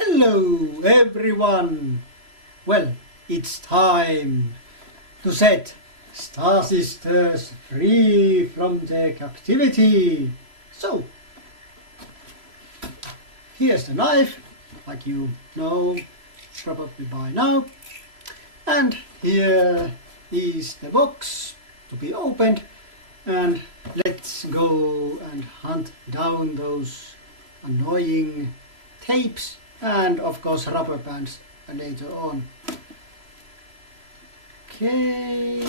Hello everyone! Well, it's time to set Star Sisters free from their captivity. So, here's the knife, like you know probably by now. And here is the box to be opened. And let's go and hunt down those annoying tapes and of course rubber bands later on. Okay,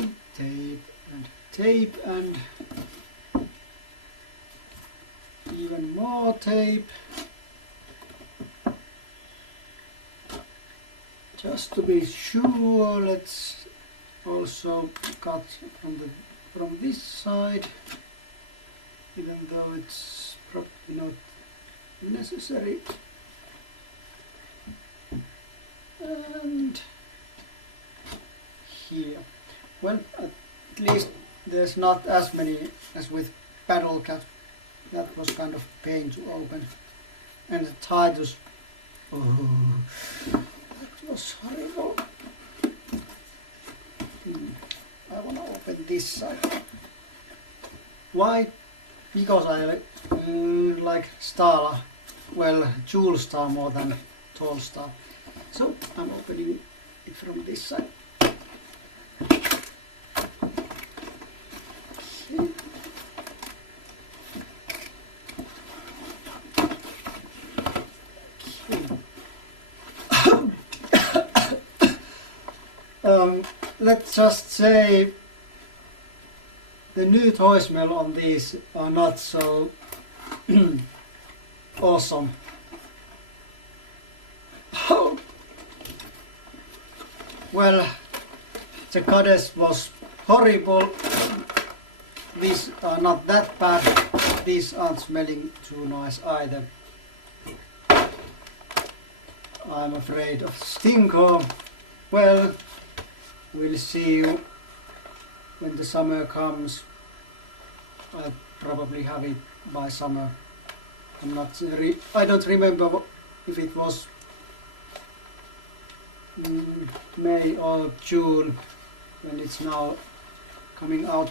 tape and even more tape. Just to be sure, let's also cut from this side, even though it's probably not necessary. And here, well, at least there's not as many as with Battle Cat. That was kind of pain to open. And the Titus, oh, that was horrible. I want to open this side. Why? Because I like Starla, well, Jewel Star more than Tall Star. So I'm opening it from this side. Let's just say the new toy smell on these are not so awesome. Well, the goddess was horrible. These are not that bad. These aren't smelling too nice either. I'm afraid of Stinko. Well, we'll see when the summer comes. I'll probably have it by summer. I don't remember if it was May or June when it's now coming out.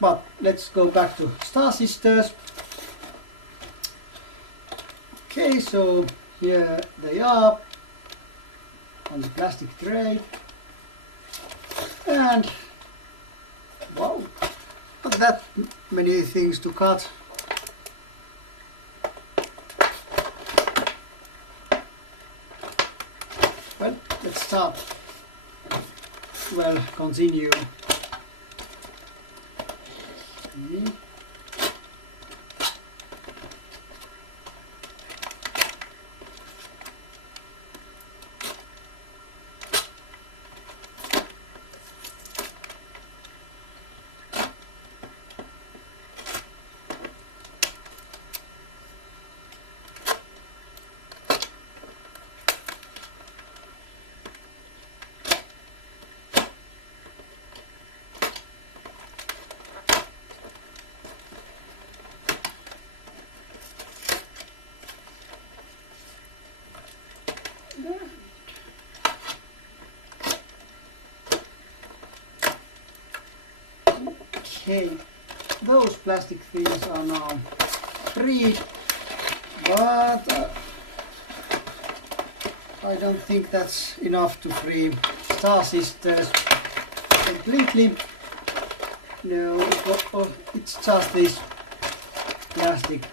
But let's go back to Star Sisters. Okay, so here they are on the plastic tray. And wow, not that many things to cut. Well, let's start. Well, continue. Okay. Okay, those plastic things are now free, but I don't think that's enough to free Star Sisters completely. No, it's just this plastic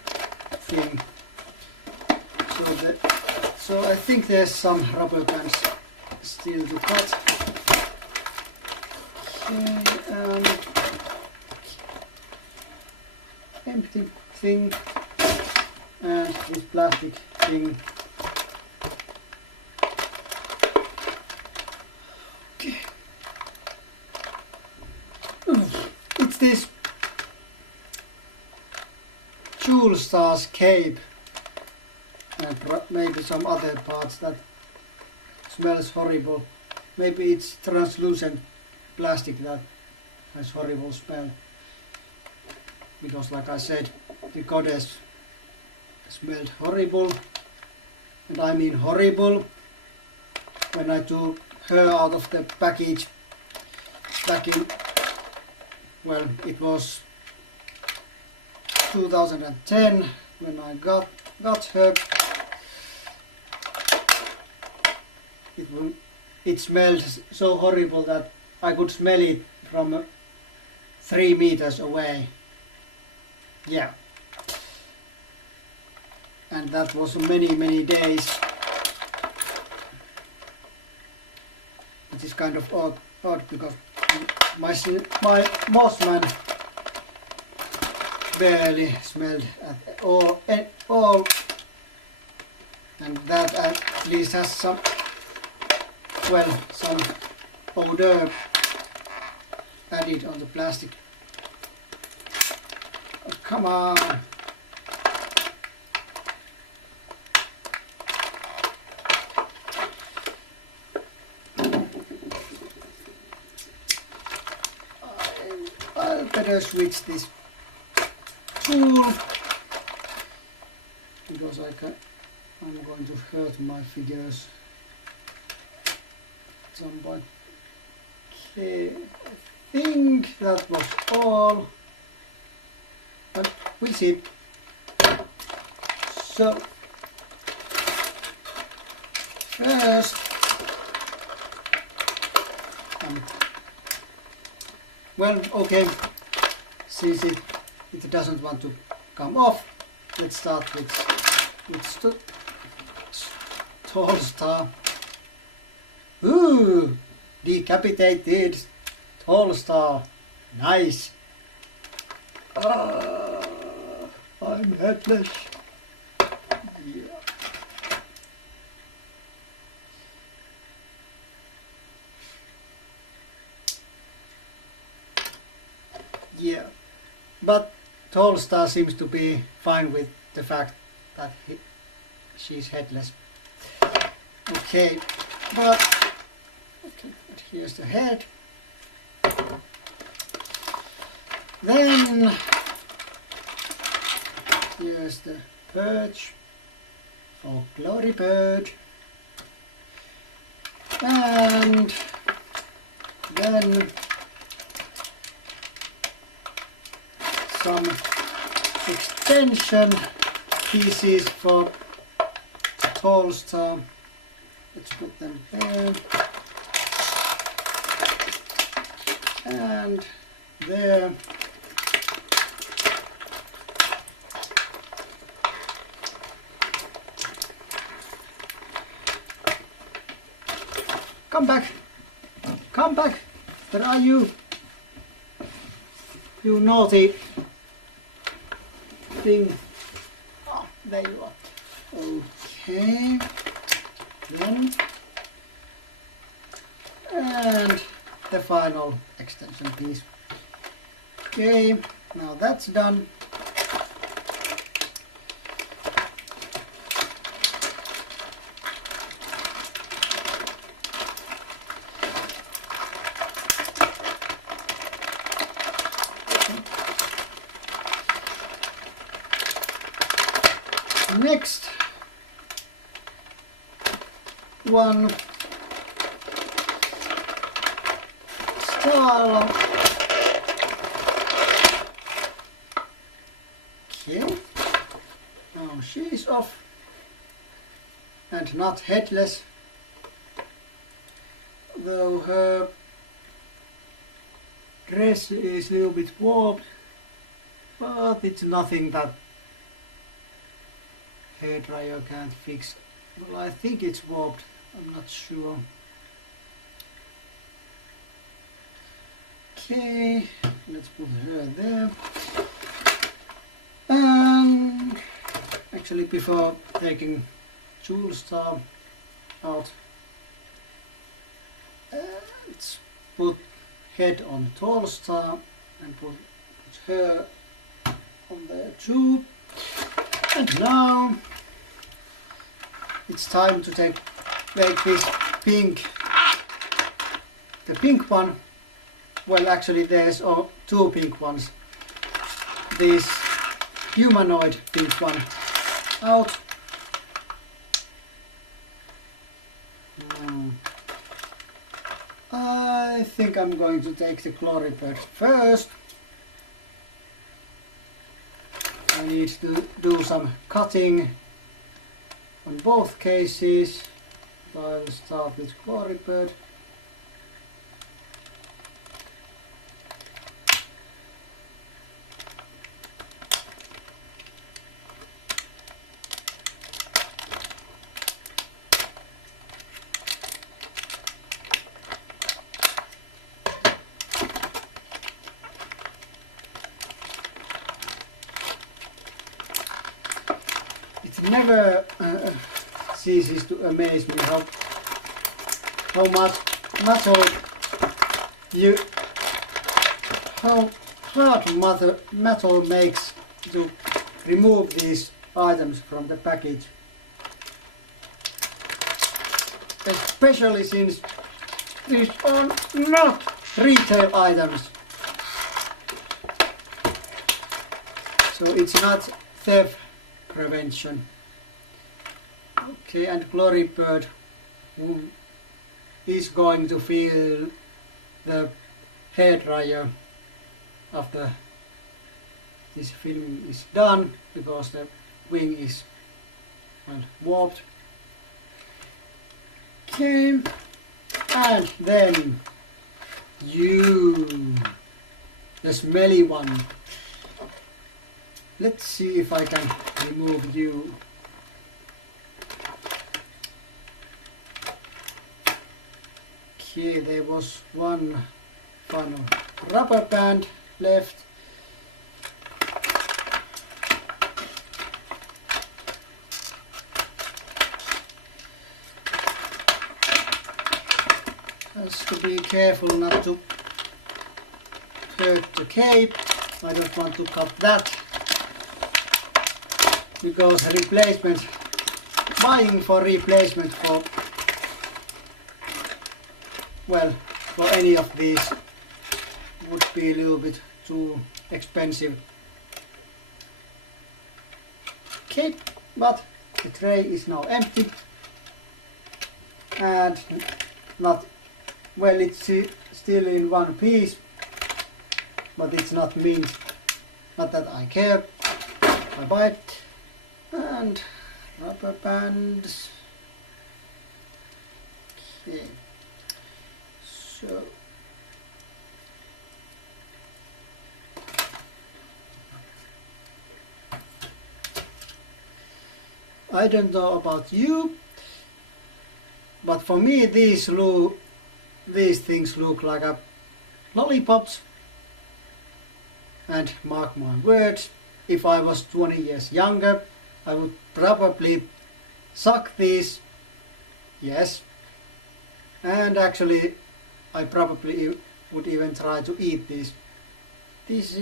thing. So I think there's some rubber bands still to cut. Okay, empty thing and this plastic thing. Okay. It's this Jewel Star's cape and maybe some other parts that smells horrible. Maybe it's translucent plastic that has horrible smell. Because like I said, the goddess smelled horrible. and I mean horrible, when I took her out of the package back in, well, it was 2010 when I got her. It smelled so horrible that I could smell it from 3 meters away. Yeah. And that was many days. It is kind of odd because my Mossman barely smelled at all, and that at least has some, well, some odor added on the plastic. Oh, come on! I'll better switch this tool because I'm going to hurt my figures at some point. Okay, I think that was all, but we'll see. So first, well, okay, since it doesn't want to come off, let's start with tall star. Ooh, decapitated tall star. Nice. I'm headless. Yeah. Yeah, but Tall Star seems to be fine with the fact that she's headless. Okay, but here's the head. Then here's the perch, or glory bird, and then some extension pieces for Tall Star. Let's put them there and there. Come back! Come back! Where are you? You naughty thing. Oh, there you are. Okay. Then. And the final extension piece. Okay, now that's done. Next one star. Okay, now she's off and not headless, though her dress is a little bit warped, but it's nothing that hairdryer can't fix. Well, I think it's warped, I'm not sure. Okay, let's put her there. And actually, before taking Jewel Star out, let's put head on Tall Star and put her on there too. And now it's time to take this pink, the pink one. Well, actually there's two pink ones. This humanoid pink one out. I think I'm going to take the glory bird first. I need to do some cutting on both cases. I'll start with glory bird. It never ceases to amaze me how much metal how hard metal makes to remove these items from the package, especially since these are not retail items, so it's not theft prevention. Okay, and glory bird is going to feel the hair dryer after this filming is done, because the wing is warped. Okay, and then you, the smelly one. Let's see if I can remove you. Okay, there was one final rubber band left. Has to be careful not to hurt the cape. I don't want to cut that, because buying for replacement for any of these would be a little bit too expensive. Okay, but the tray is now empty, and it's still in one piece, but it's not minced. Not that I care. I buy it. And rubber bands. Okay, so I don't know about you, but for me these things look like lollipops, and mark my words, if I was 20 years younger, I would probably suck these, yes, and actually I probably would even try to eat these. This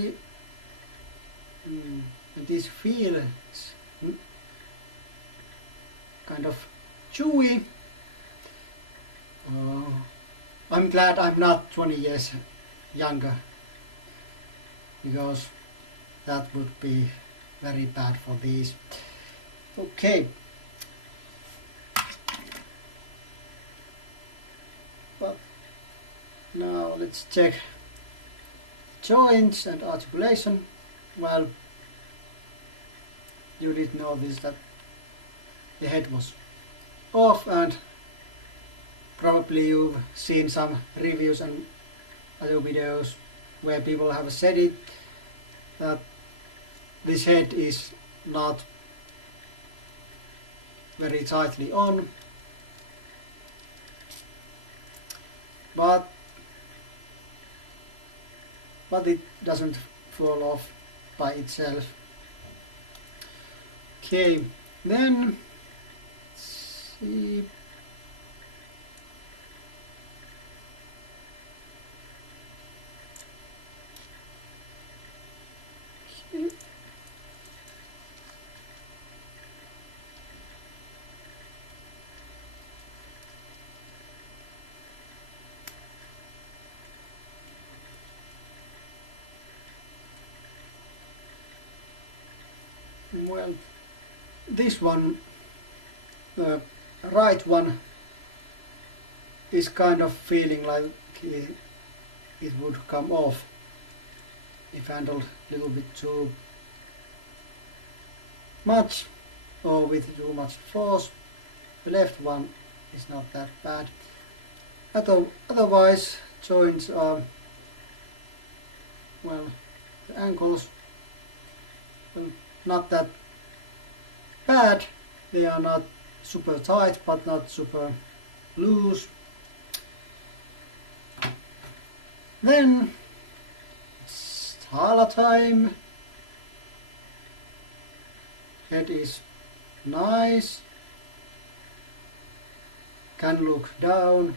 feels kind of chewy. I'm glad I'm not 20 years younger, because that would be very bad for these. Okay, but now let's check joints and articulation. Well, you did notice that the head was off, and probably you've seen some reviews and other videos where people have said it, that this head is not very tightly on, but it doesn't fall off by itself. Okay, then let's see. Okay. Well, this one, the right one, is kind of feeling like it would come off if handled a little bit too much or with too much force. The left one is not that bad. Otherwise, joints are, well, the ankles, well, not that bad. They are not super tight but not super loose. Then it's Thala time. Head is nice. Can look down.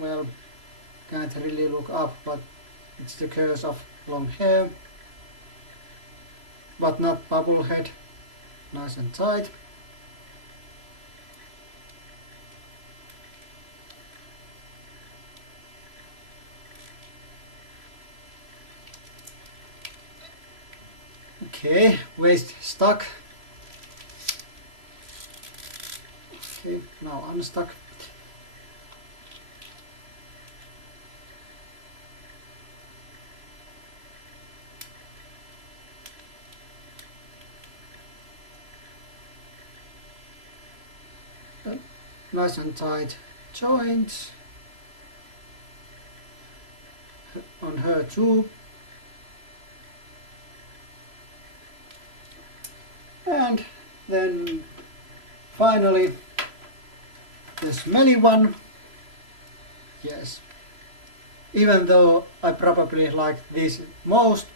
Well, can't really look up, but it's the curse of long hair. But not bubble head. Nice and tight. Okay, waist stuck. Okay, now unstuck. Nice and tight joints on her too. And then finally the smelly one. Yes, even though I probably like this most,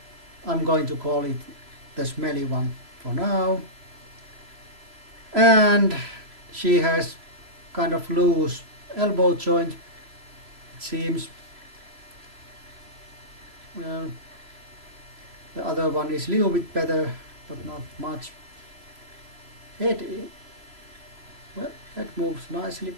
I'm going to call it the smelly one for now. And she has kind of loose elbow joint, it seems. Well, the other one is a little bit better, but not much. Head, well, head moves nicely.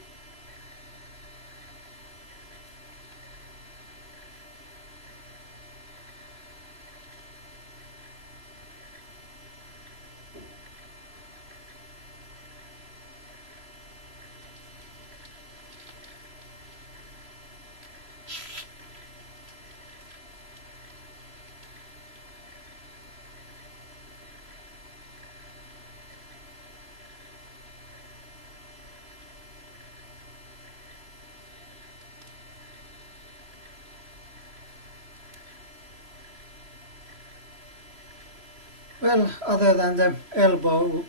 Well, other than the elbow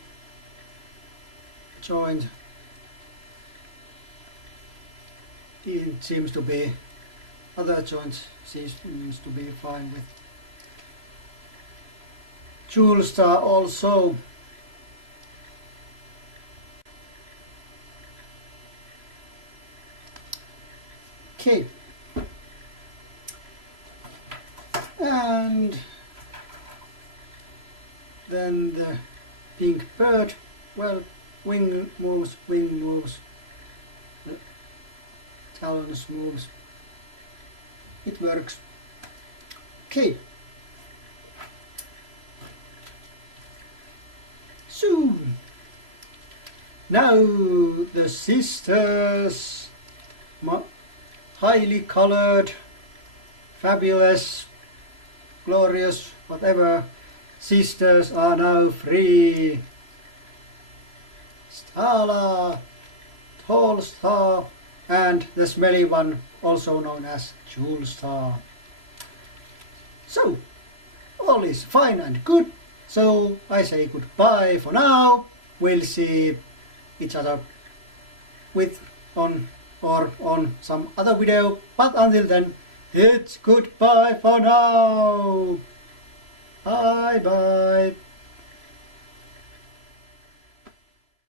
joint, it seems to be, other joints seems to be fine with. Jewel Star also. Okay. And then the pink bird, well, wing moves, talons moves, it works. Okay. So, now the sisters, highly colored, fabulous, glorious, whatever, sisters are now free. Thala, Tall Star, and the smelly one, also known as Jewel Star. So, all is fine and good. So I say goodbye for now. We'll see each other on some other video. But until then, it's goodbye for now. Bye bye.